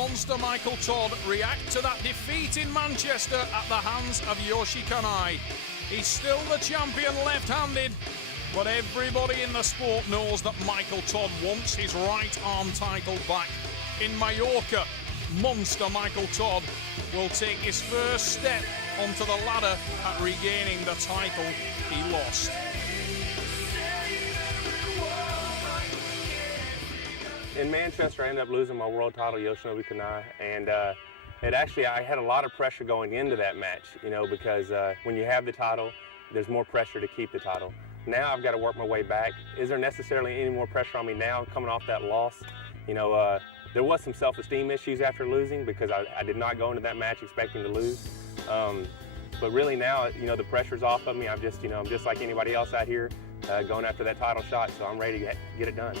Monster Michael Todd react to that defeat in Manchester at the hands of Yoshi Kanai. He's still the champion left-handed, but everybody in the sport knows that Michael Todd wants his right arm title back. In Mallorca, Monster Michael Todd will take his first step onto the ladder at regaining the title he lost. In Manchester, I ended up losing my world title, Yoshinobu Kanai, and I had a lot of pressure going into that match, because when you have the title, there's more pressure to keep the title. Now I've got to work my way back. Is there necessarily any more pressure on me now coming off that loss? There was some self-esteem issues after losing because I did not go into that match expecting to lose. But really now, the pressure's off of me. I'm just like anybody else out here going after that title shot, so I'm ready to get it done.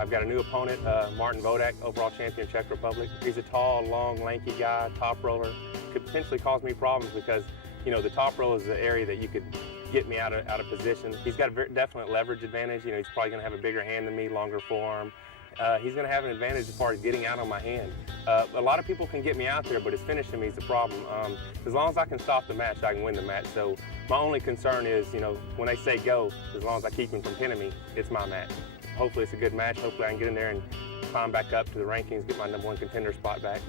I've got a new opponent, Martin Vodak, overall champion Czech Republic. He's a tall, long, lanky guy, top roller. Could potentially cause me problems because, the top roll is the area that you could get me out of position. He's got a very definite leverage advantage. He's probably going to have a bigger hand than me, longer forearm. He's going to have an advantage as far as getting out on my hand. A lot of people can get me out there, but his finishing me is the problem. As long as I can stop the match, I can win the match. So my only concern is, when they say go, as long as I keep him from pinning me, it's my match. Hopefully it's a good match. Hopefully I can get in there and climb back up to the rankings, get my #1 contender spot back.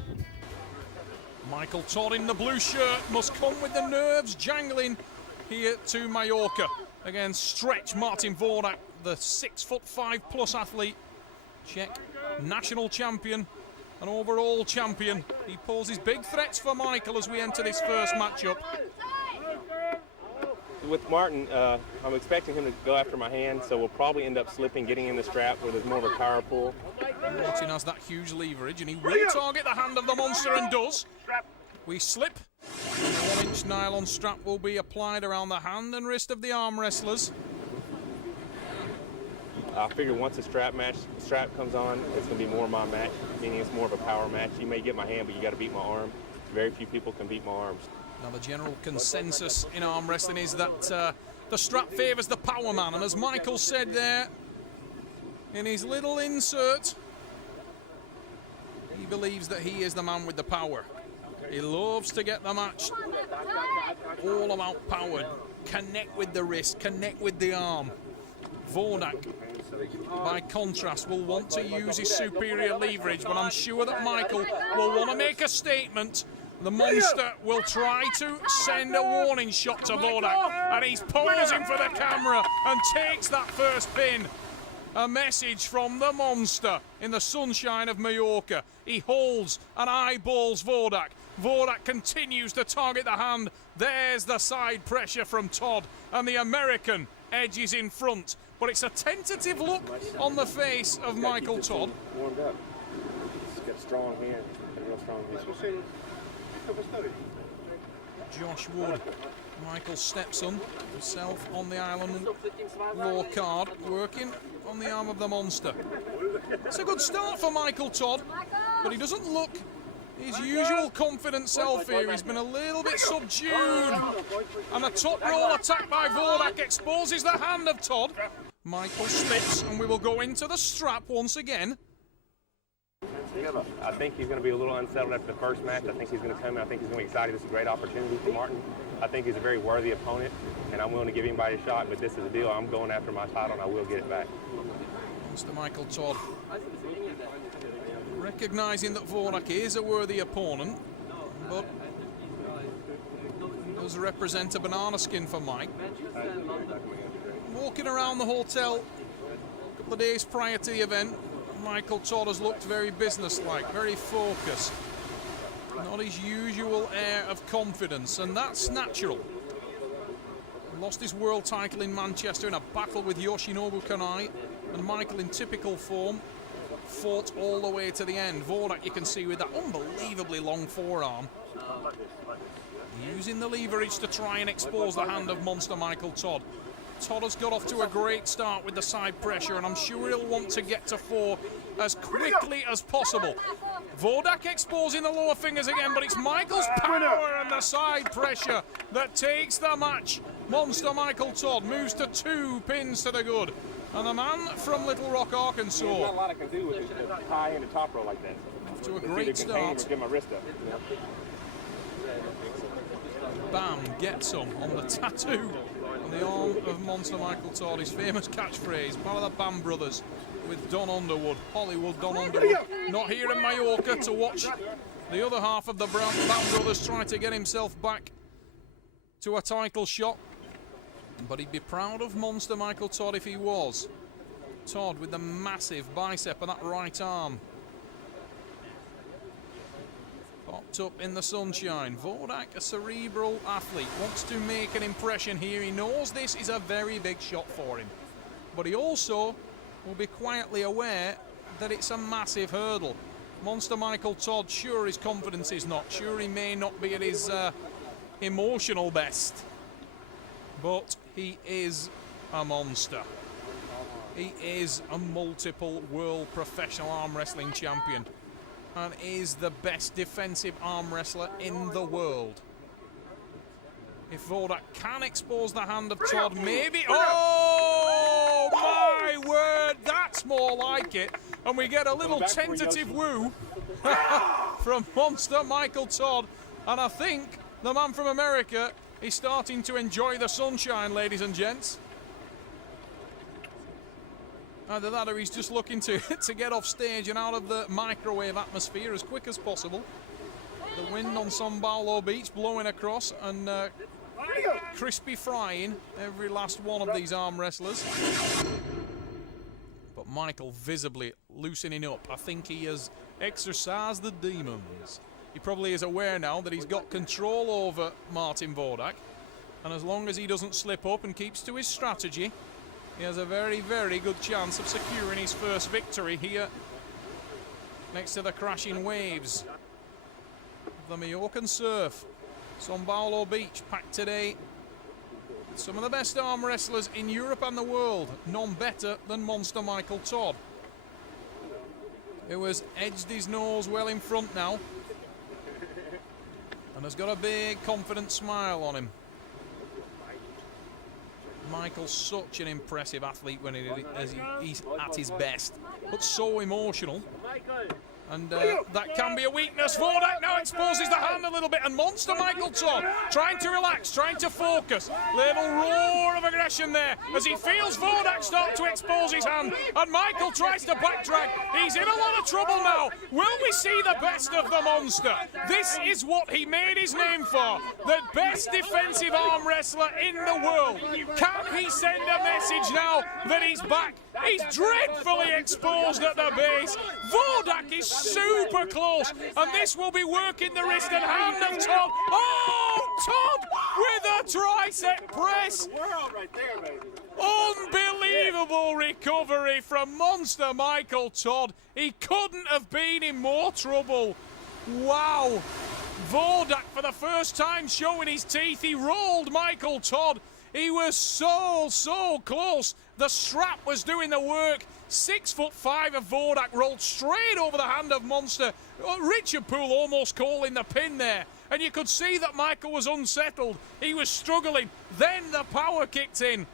Michael Todd in the blue shirt must come with the nerves jangling here to Mallorca against Stretch Martin Vodak, the 6'5" athlete, Czech national champion and overall champion. He poses big threats for Michael as we enter this first matchup. With Martin, I'm expecting him to go after my hand, so we'll probably end up slipping, getting in the strap where there's more of a power pull. Martin has that huge leverage, and he will target the hand of the monster, and does. We slip. The 1-inch nylon strap will be applied around the hand and wrist of the arm wrestlers. I figure once the strap comes on, it's going to be more my match, meaning it's more of a power match. You may get my hand, but you got to beat my arm. Very few people can beat my arms. Now the general consensus in arm wrestling is that the strap favours the power man, and as Michael said there in his little insert, he believes that he is the man with the power. He loves to get the match all about power. Connect with the wrist, connect with the arm. Vodak, by contrast, will want to use his superior leverage, but I'm sure that Michael will want to make a statement. The monster will try to send a warning shot to Vodak, and he's posing for the camera and takes that first pin. A message from the monster in the sunshine of Mallorca. He holds and eyeballs Vodak. Vodak continues to target the hand. There's the side pressure from Todd, and the American edges in front. But it's a tentative look on the face of Michael Todd. Warmed up. He's got a strong hand, a real strong hand. Josh Wood, Michael's stepson, himself on the Island law card, working on the arm of the monster. It's a good start for Michael Todd, but he doesn't look his usual confident self here. He's been a little bit subdued, and a top roll attack by Vodak exposes the hand of Todd. Michael slips, and we will go into the strap once again. I think he's going to be a little unsettled after the first match. I think he's going to come in. I think he's going to be excited. It's a great opportunity for Martin. I think he's a very worthy opponent, and I'm willing to give anybody a shot, but this is the deal. I'm going after my title, and I will get it back. Mr. Michael Todd, recognising that Vodak is a worthy opponent, but he does represent a banana skin for Mike. Walking around the hotel a couple of days prior to the event, Michael Todd has looked very businesslike, very focused. Not his usual air of confidence, and that's natural. He lost his world title in Manchester in a battle with Yoshinobu Kanai, and Michael, in typical form, fought all the way to the end. Vodak, you can see, with that unbelievably long forearm, using the leverage to try and expose the hand of Monster Michael Todd. Todd has got off to a great start with the side pressure, and I'm sure he'll want to get to 4 as quickly as possible. Vodak exposing the lower fingers again, but it's Michael's power and the side pressure that takes the match. Monster Michael Todd moves to 2 pins to the good. And the man from Little Rock, Arkansas. There's not a lot I can do with a high and a top roll like that. Off to a great start. Get my wrist up. Bam gets some on the tattoo on the arm of Monster Michael Todd. His famous catchphrase, part of the Bam Brothers with Don Underwood, Hollywood Don Underwood. Not here in Mallorca to watch the other half of the Bam Brothers try to get himself back to a title shot. But he'd be proud of Monster Michael Todd if he was. Todd with the massive bicep and that right arm. Popped up in the sunshine. Vodak, a cerebral athlete, wants to make an impression here. He knows this is a very big shot for him. But he also will be quietly aware that it's a massive hurdle. Monster Michael Todd, sure his confidence is not. Sure he may not be at his emotional best. But he is a monster. He is a multiple world professional arm wrestling champion. And is the best defensive arm wrestler in the world. If Vodak can expose the hand of Todd, maybe... Oh, my word, that's more like it. And we get a little tentative woo from Monster Michael Todd. And I think the man from America is starting to enjoy the sunshine, ladies and gents. Either that or he's just looking to get off stage and out of the microwave atmosphere as quick as possible. The wind on São Paulo Beach blowing across and crispy frying every last one of these arm wrestlers. But Michael visibly loosening up. I think he has exorcised the demons. He probably is aware now that he's got control over Martin Vodak. And as long as he doesn't slip up and keeps to his strategy, he has a very, very good chance of securing his first victory here next to the crashing waves of the Mallorcan surf. São Paulo Beach packed today. Some of the best arm wrestlers in Europe and the world. None better than Monster Michael Todd, who has edged his nose well in front now and has got a big, confident smile on him. Michael's such an impressive athlete when he's at his best, but so emotional. And that can be a weakness. Vodak now exposes the hand a little bit, and Monster Michael Todd trying to relax, trying to focus. Little roar of aggression there as he feels Vodak start to expose his hand, and Michael tries to backtrack. He's in a lot of trouble now. Will we see the best of the monster? This is what he made his name for, the best defensive arm wrestler in the world. Can he send a message now that he's back? He's dreadfully exposed at the base. Vodak is super close, and this will be working the wrist and hand of Todd. Oh, Todd with a tricep press. Unbelievable recovery from Monster Michael Todd. He couldn't have been in more trouble. Wow. Vodak for the first time showing his teeth. He rolled Michael Todd. He was so close. The strap was doing the work. 6'5" of Vodak rolled straight over the hand of Monster. Richard Poole almost calling the pin there. And you could see that Michael was unsettled. He was struggling. Then the power kicked in.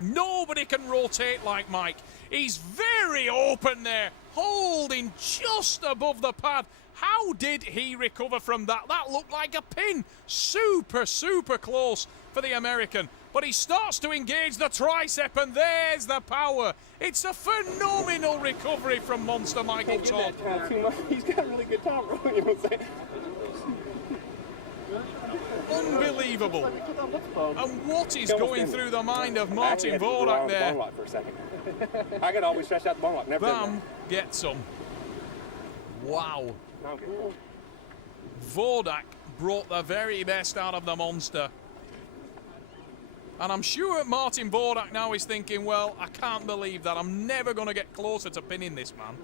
Nobody can rotate like Mike. He's very open there, holding just above the pad. How did he recover from that? That looked like a pin. Super close for the American. But he starts to engage the tricep, and there's the power. It's a phenomenal recovery from Monster Michael Todd. He's got a really good time, bro. You know what I'm saying? Unbelievable. And what is going through the mind of Martin Vodak there? For a second. I could always stretch out the bone lock. Never Bam gets some. Wow. Vodak brought the very best out of the monster. And I'm sure Martin Vodak now is thinking, well, I can't believe that. I'm never going to get closer to pinning this man.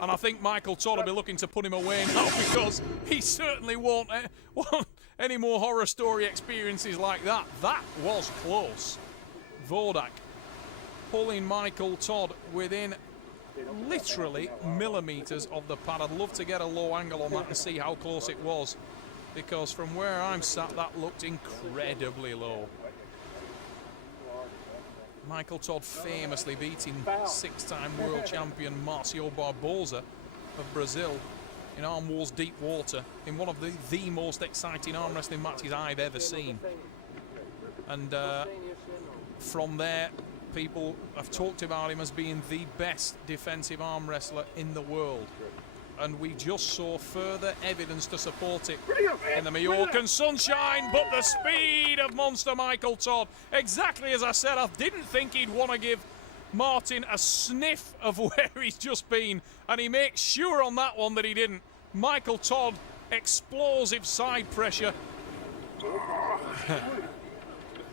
And I think Michael Todd will be looking to put him away now, because he certainly won't want any more horror story experiences like that. That was close. Vodak pulling Michael Todd within literally millimeters of the pad. I'd love to get a low angle on that and see how close it was, because from where I'm sat, that looked incredibly low. Michael Todd famously beating six-time world champion Marcio Barbosa of Brazil in Arm Wars Deep Water in one of the most exciting arm wrestling matches I've ever seen. And from there, people have talked about him as being the best defensive arm wrestler in the world. And we just saw further evidence to support it in the Mallorcan sunshine. But the speed of Monster Michael Todd, exactly as I said, I didn't think he'd want to give Martin a sniff of where he's just been, and he makes sure on that one that he didn't. Michael Todd, explosive side pressure.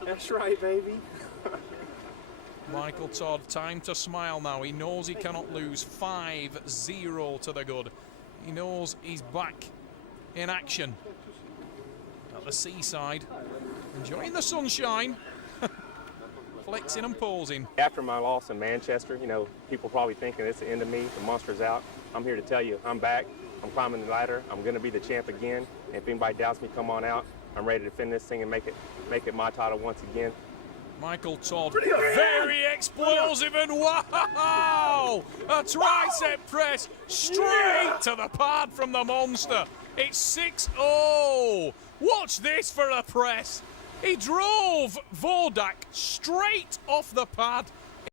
That's right, baby. Michael Todd, time to smile now. He knows he cannot lose. 5-0 to the good. He knows he's back in action at the seaside, enjoying the sunshine, flexing and posing. After my loss in Manchester, you know, people probably thinking it's the end of me, the monster's out. I'm here to tell you, I'm back. I'm climbing the ladder. I'm going to be the champ again. And if anybody doubts me, come on out. I'm ready to defend this thing and make it my title once again. Michael Todd, very explosive, and wow! A tricep press straight to the pad from the monster. It's 6-0. Watch this for a press. He drove Vodak straight off the pad